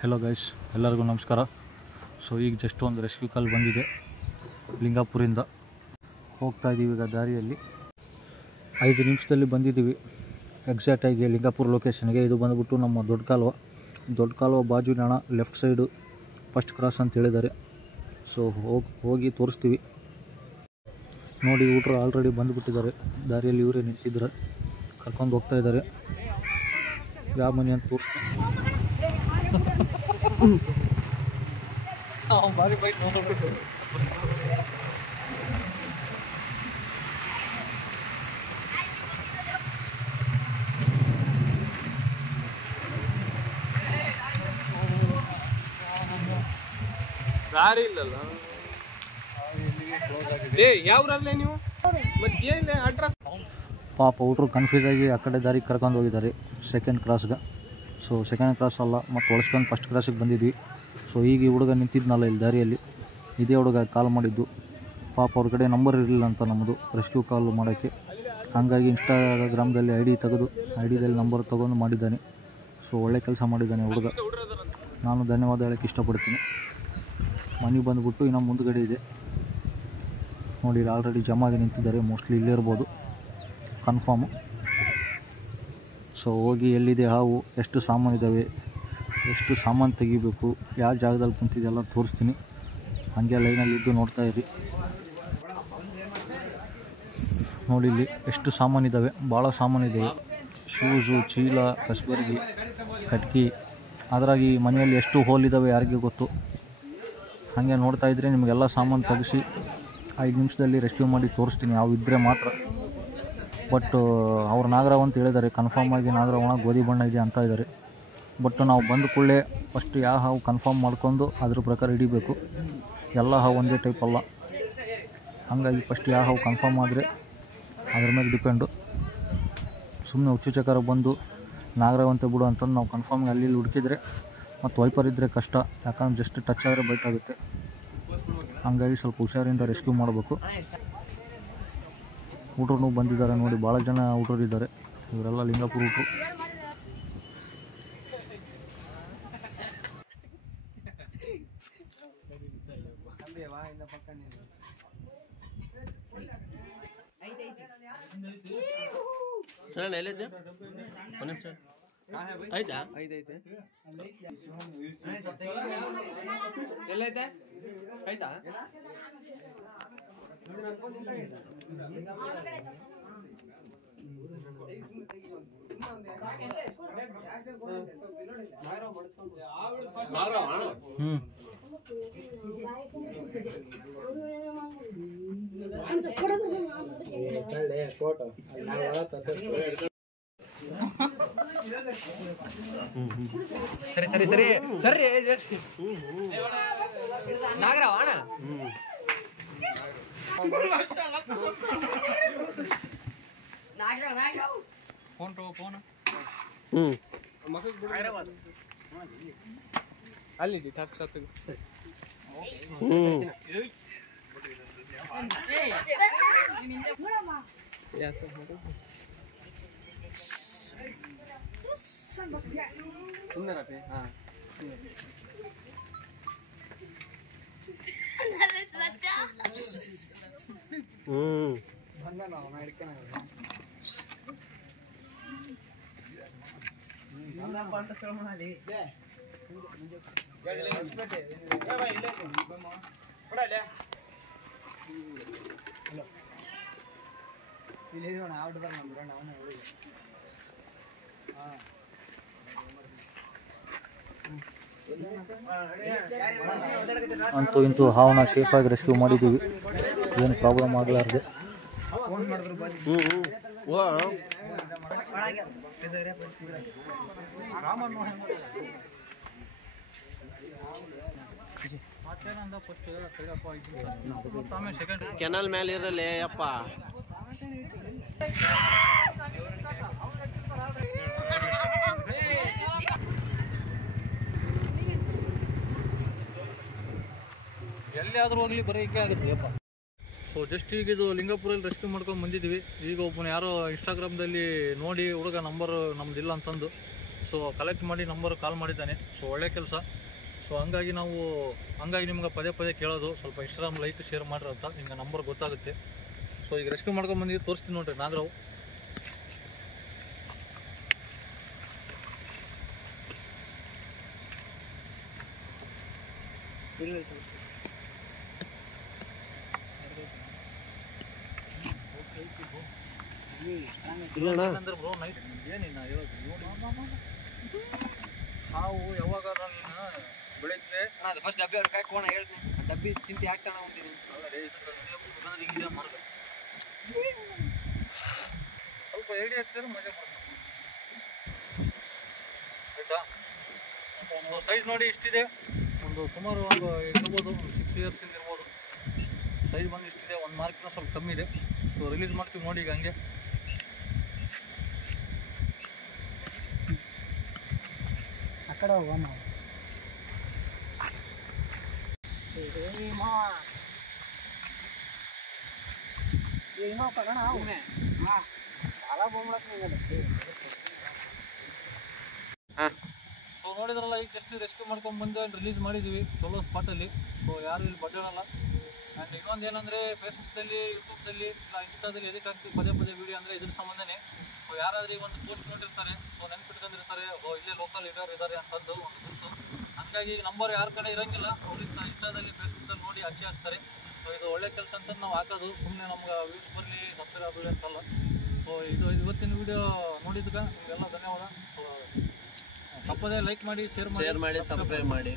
Hello guys, ಎಲ್ಲರಿಗೂ ನಮಸ್ಕಾರ. So ಈಗ ಜಸ್ಟ್ ಒಂದು ರೆಸ್ಕ್ಯೂ ಕಾಲ್ ಬಂದಿದೆ. ಲಿಂಗಾಪುರಿಂದ ಹೋಗ್ತಾ ಇದ್ದೀವಿ. ಈಗ ದಾರಿಯಲ್ಲಿ 5 ನಿಮಿಷದಲ್ಲಿ ಬಂದಿದ್ದೀವಿ ಎಕ್ಸಾಕ್ಟಾಗಿ ಲಿಂಗಾಪುರ ಲೊಕೇಶನ್ಗೆ. ಇದು ಬಂದುಬಿಟ್ಟು ನಮ್ಮ ದೊಡ್ಡ ಕಾಲುವ ಬಾಜುನ ಲೆಫ್ಟ್ ಸೈಡು ಫಸ್ಟ್ ಕ್ರಾಸ್ ಅಂತ ಹೇಳಿದ್ದಾರೆ. ಸೊ ಹೋಗಿ ತೋರಿಸ್ತೀವಿ. ನೋಡಿ, ಊಟರು ಆಲ್ರೆಡಿ ಬಂದುಬಿಟ್ಟಿದ್ದಾರೆ. ದಾರಿಯಲ್ಲಿ ಇವರೇ ನಿಂತಿದ್ದಾರೆ, ಕರ್ಕೊಂಡು ಹೋಗ್ತಾ ಇದ್ದಾರೆ. ಯಾವ ಮನೆ ಅಂತ ತೋರಿಸ್ತೀನಿ. ಬಾರಿ ಬೈಕ್ ನೋಡ್ಬಿಟ್ಟು ದಾರಿ ಇಲ್ಲಲ್ಲ. ಯಾವ್ರಲ್ಲೇ ನೀವು ಮತ್ತೆ ಅಡ್ರೆಸ್? ಪಾಪ ಊಟರು ಕನ್ಫ್ಯೂಸ್ ಆಗಿ ಆ ಕಡೆ ದಾರಿಗೆ ಕರ್ಕೊಂಡು ಹೋಗಿದ್ದಾರೆ ಸೆಕೆಂಡ್ ಕ್ರಾಸ್ಗೆ. ಸೊ ಸೆಕೆಂಡ್ ಕ್ರಾಸ್ ಅಲ್ಲ, ಮತ್ತು ಒಳಸ್ಕೊಂಡು ಫಸ್ಟ್ ಕ್ರಾಸಿಗೆ ಬಂದಿದ್ವಿ. ಸೊ ಈಗ ಈ ಹುಡುಗ ನಿಂತಿದ್ನಲ್ಲ ಇಲ್ಲಿ ದಾರಿಯಲ್ಲಿ, ಇದೇ ಹುಡುಗ ಕಾಲ್ ಮಾಡಿದ್ದು. ಪಾಪ ಅವ್ರ ಕಡೆ ನಂಬರ್ ಇರಲಿಲ್ಲ ಅಂತ ನಮ್ಮದು ರೆಸ್ಕ್ಯೂ ಕಾಲ್ ಮಾಡೋಕ್ಕೆ. ಹಾಗಾಗಿ ಇನ್ಸ್ಟಾಗ್ರಾಮ್ದಲ್ಲಿ ಐಡಿದಲ್ಲಿ ನಂಬರ್ ತೊಗೊಂಡು ಮಾಡಿದ್ದಾನೆ. ಸೊ ಒಳ್ಳೆ ಕೆಲಸ ಮಾಡಿದ್ದಾನೆ ಹುಡುಗ. ನಾನು ಧನ್ಯವಾದ ಹೇಳೋಕ್ಕೆ ಇಷ್ಟಪಡ್ತೀನಿ. ಮನೆಗೆ ಬಂದುಬಿಟ್ಟು ಇನ್ನೂ ಮುಂದುಗಡೆ ಇದೆ ನೋಡಿ, ಆಲ್ರೆಡಿ ಜಮಾಗಿ ನಿಂತಿದ್ದಾರೆ. ಮೋಸ್ಟ್ಲಿ ಇಲ್ಲೇ ಇರ್ಬೋದು, ಕನ್ಫರ್ಮು. ಸೊ ಹೋಗಿ ಎಲ್ಲಿದೆ ಹಾವು, ಎಷ್ಟು ಸಾಮಾನು ಇದ್ದಾವೆ, ಎಷ್ಟು ಸಾಮಾನು ತೆಗಿಬೇಕು, ಯಾವ ಜಾಗದಲ್ಲಿ ಕುಂತಿದೆಲ್ಲ ತೋರಿಸ್ತೀನಿ. ಹಾಗೆ ಲೈನಲ್ಲಿದ್ದು ನೋಡ್ತಾ ಇರಿ. ನೋಡಿ ಇಲ್ಲಿ ಎಷ್ಟು ಸಾಮಾನಿದ್ದಾವೆ, ಭಾಳ ಸಾಮಾನಿದ್ದಾವೆ. ಶೂಸು, ಚೀಲ, ಕಸ್ಬರ್ಗಿ, ಕಟ್ಕಿ. ಅದರಾಗಿ ಮನೆಯಲ್ಲಿ ಎಷ್ಟು ಹೋಲಿದ್ದಾವೆ ಯಾರಿಗೆ ಗೊತ್ತು. ಹಾಗೆ ನೋಡ್ತಾ ಇದ್ದರೆ ನಿಮಗೆಲ್ಲ ಸಾಮಾನು ತೆಗೆಸಿ 5 ನಿಮಿಷದಲ್ಲಿ ರೆಸ್ಕ್ಯೂ ಮಾಡಿ ತೋರಿಸ್ತೀನಿ, ಯಾವ ಇದ್ದರೆ ಮಾತ್ರ. ಬಟ್ ಅವ್ರು ನಾಗರಾವ್ ಅಂತ ಹೇಳಿದ್ದಾರೆ. ಕನ್ಫರ್ಮ್ ಆಗಿ ನಾಗರಾವಣ ಗೋಧಿ ಬಣ್ಣ ಇದೆ ಅಂತ ಇದ್ದಾರೆ. ಬಟ್ ನಾವು ಬಂದ ಕೂಡಲೇ ಫಸ್ಟ್ ಯಾವ ಹಾವು ಕನ್ಫರ್ಮ್ ಮಾಡ್ಕೊಂಡು ಅದ್ರ ಪ್ರಕಾರ ಹಿಡಿಬೇಕು. ಎಲ್ಲ ಹಾವು ಒಂದೇ ಟೈಪ್ ಅಲ್ಲ. ಹಾಗಾಗಿ ಫಸ್ಟ್ ಯಾವ ಹಾವು ಕನ್ಫರ್ಮ್ ಆದರೆ ಅದ್ರ ಮೇಲೆ ಡಿಪೆಂಡು. ಸುಮ್ಮನೆ ಹುಚ್ಚುಚಕಾರ ಬಂದು ನಾಗರಾವ್ ಅಂತ ಬಿಡು ಅಂತಂದು ನಾವು ಕನ್ಫರ್ಮ್ಗೆ ಅಲ್ಲಿ ಹುಡುಕಿದ್ರೆ ಮತ್ತು ವೈಪರ್ ಇದ್ದರೆ ಕಷ್ಟ. ಯಾಕಂದ್ರೆ ಜಸ್ಟ್ ಟಚ್ ಆದರೆ ಬೈಟ್ ಆಗುತ್ತೆ. ಹಾಗಾಗಿ ಸ್ವಲ್ಪ ಹುಷಾರಿಂದ ರೆಸ್ಕ್ಯೂ ಮಾಡಬೇಕು. ಊಟರು ಬಂದಿದ್ದಾರೆ ನೋಡಿ, ಭಾಳ ಜನ ಊಟರು ಇದ್ದಾರೆ. ಇವರೆಲ್ಲ ಲಿಂಗಾಪುರ ಊಟರು. ಆಯ್ತಾ? ಎಲ್ಲೈತೆ? ಆಯ್ತಾ? ಸರಿ ನಾಗರಾವ್ ಅಣ್ಣ. ಅಲ್ಲಿ ಅಂತೂ ಇಂತೂ ಹಾವನ್ನ ಸೇಫಾಗಿ ರೆಸ್ಕ್ಯೂ ಮಾಡಿದ್ದೀವಿ, ಏನು ಪ್ರಾಬ್ಲಮ್ ಆಗಲಾರ್ದೆ. ಕೆನಲ್ ಮೇಲೆ ಇರಲಿ ಅಪ್ಪ. ಎಲ್ಲಿಯಾದರೂ ಹೋಗಲಿ ಬರೀ ಹೀಗೆ ಆಗುತ್ತೆ ಅಪ್ಪ. ಸೊ ಜಸ್ಟ್ ಈಗ ಇದು ಲಿಂಗಾಪುರಲ್ಲಿ ರೆಸ್ಕ್ಯೂ ಮಾಡ್ಕೊಂಡು ಬಂದಿದ್ದೀವಿ. ಈಗ ಒಬ್ಬನು ಯಾರೋ ಇನ್ಸ್ಟಾಗ್ರಾಮ್ದಲ್ಲಿ ನೋಡಿ ಹುಡುಗ ನಂಬರ್ ನಮ್ದಿಲ್ಲ ಅಂತಂದು ಸೊ ಕಲೆಕ್ಟ್ ಮಾಡಿ ನಂಬರ್ ಕಾಲ್ ಮಾಡಿದ್ದಾನೆ. ಸೊ ಒಳ್ಳೆ ಕೆಲಸ. ಸೊ ಹಂಗಾಗಿ ನಿಮ್ಗೆ ಪದೇ ಪದೇ ಕೇಳೋದು, ಸ್ವಲ್ಪ ಇನ್ಸ್ಟಾಗ್ರಾಮ್ ಲೈಕ್ ಶೇರ್ ಮಾಡ್ರಿ ಅಂತ, ನಿಮ್ಗೆ ನಂಬರ್ ಗೊತ್ತಾಗುತ್ತೆ. ಸೊ ಈಗ ರೆಸ್ಕ್ಯೂ ಮಾಡ್ಕೊಂಡು ಬಂದಿದ್ದು ತೋರಿಸ್ತೀನಿ ನೋಡ್ರಿ ನಾಗರಾವ್. ಬ್ರೋ ನೈಟ್ ಏನಿಲ್ಲ ಹೇಳೋದು ನಾವು ಯಾವಾಗ ನೀನು ಬೆಳಿಗ್ಗೆ ಫಸ್ಟ್ ಡಬ್ಬಿ ಅವ್ರ ಕಾಯ್ಕೋಣ ಹೇಳ್ತೀನಿ. ಡಬ್ಬಿ ಚಿಂತೆ ಹಾಕ್ತಾಣ ಹೋಗ್ತೀನಿ. ಸ್ವಲ್ಪ ಐಡಿಯಾ ಹಾಕ್ತಾರೆ ಮಜಾ ಬರ್ತದೆ ಆಯ್ತಾ. ಸೊ ಸೈಜ್ ನೋಡಿ ಇಷ್ಟಿದೆ, ಸುಮಾರು ಇರ್ಬೋದು, 6 years ಇರ್ಬೋದು. ಸೈಜ್ ಬಂದು ಇಷ್ಟಿದೆ, ಒಂದು ಮಾರ್ಕಿನ ಸ್ವಲ್ಪ ಕಮ್ಮಿ ಇದೆ. ಸೊ ರಿಲೀಸ್ ಮಾಡ್ತೀವಿ ನೋಡಿ ಈಗ ಹಂಗೆ. ಆ ಕಡೆ ಹೋಗೋಣ. ಸೊ ನೋಡಿದ್ರಲ್ಲ, ಈಗ ಜಸ್ಟ್ ರೆಸ್ಕ್ಯೂ ಮಾಡ್ಕೊಂಡು ಬಂದು ರಿಲೀಸ್ ಮಾಡಿದ್ದೀವಿ ಚಲೋ ಸ್ಪಾಟಲ್ಲಿ. ಸೊ ಯಾರು ಇಲ್ಲಿ ಬಡ್ಡೋಣಲ್ಲ. ಆ್ಯಂಡ್ ಇನ್ನೊಂದು ಏನಂದರೆ, ಫೇಸ್ಬುಕ್ದಲ್ಲಿ, ಯೂಟ್ಯೂಬ್ದಲ್ಲಿ ಇಲ್ಲ ಇನ್ಸ್ಟಾದಲ್ಲಿ ಎದಕ್ಕೆ ಹಾಕ್ತೀವಿ ಪದೇ ಪದೇ ವೀಡಿಯೋ ಅಂದರೆ ಇದ್ರ ಸಂಬಂಧನೇ. ಸೊ ಯಾರಾದ್ರೂ ಈಗ ಒಂದು ಪೋಸ್ಟ್ ನೋಡಿರ್ತಾರೆ, ಸೊ ನೆನ್ಪಿಟ್ಕೊಂಡಿರ್ತಾರೆ, ಇಲ್ಲೇ ಲೋಕಲ್ ಇದ್ದಾರೆ ಅಂತಂದು ಒಂದು ಗುರುತು. ಹಾಗಾಗಿ ನಂಬರ್ ಯಾರ ಕಡೆ ಇರೋಂಗಿಲ್ಲ, ಅವ್ರಿಂದ ಇನ್ಸ್ಟಾದಲ್ಲಿ ಫೇಸ್ಬುಕ್ಕಲ್ಲಿ ನೋಡಿ ಹಚ್ಚಿಸ್ತಾರೆ. ಸೊ ಇದು ಒಳ್ಳೆ ಕೆಲಸ ಅಂತ ನಾವು ಹಾಕೋದು, ಸುಮ್ಮನೆ ನಮ್ಗೆ ವ್ಯೂಸ್ ಬರಲಿ ಸಬ್ಸ್ಕ್ರೈಬ್ ಆಗಲಿ ಅಂತಲ್ಲ. ಸೊ ಇವತ್ತಿನ ವೀಡಿಯೋ ನೋಡಿದ್ದಕ್ಕೆ ನಿಮಗೆಲ್ಲ ಧನ್ಯವಾದ. ಸೊ ತಪ್ಪದೇ ಲೈಕ್ ಮಾಡಿ, ಶೇರ್ ಮಾಡಿ, ಸಬ್ಸ್ಕ್ರೈಬ್ ಮಾಡಿ.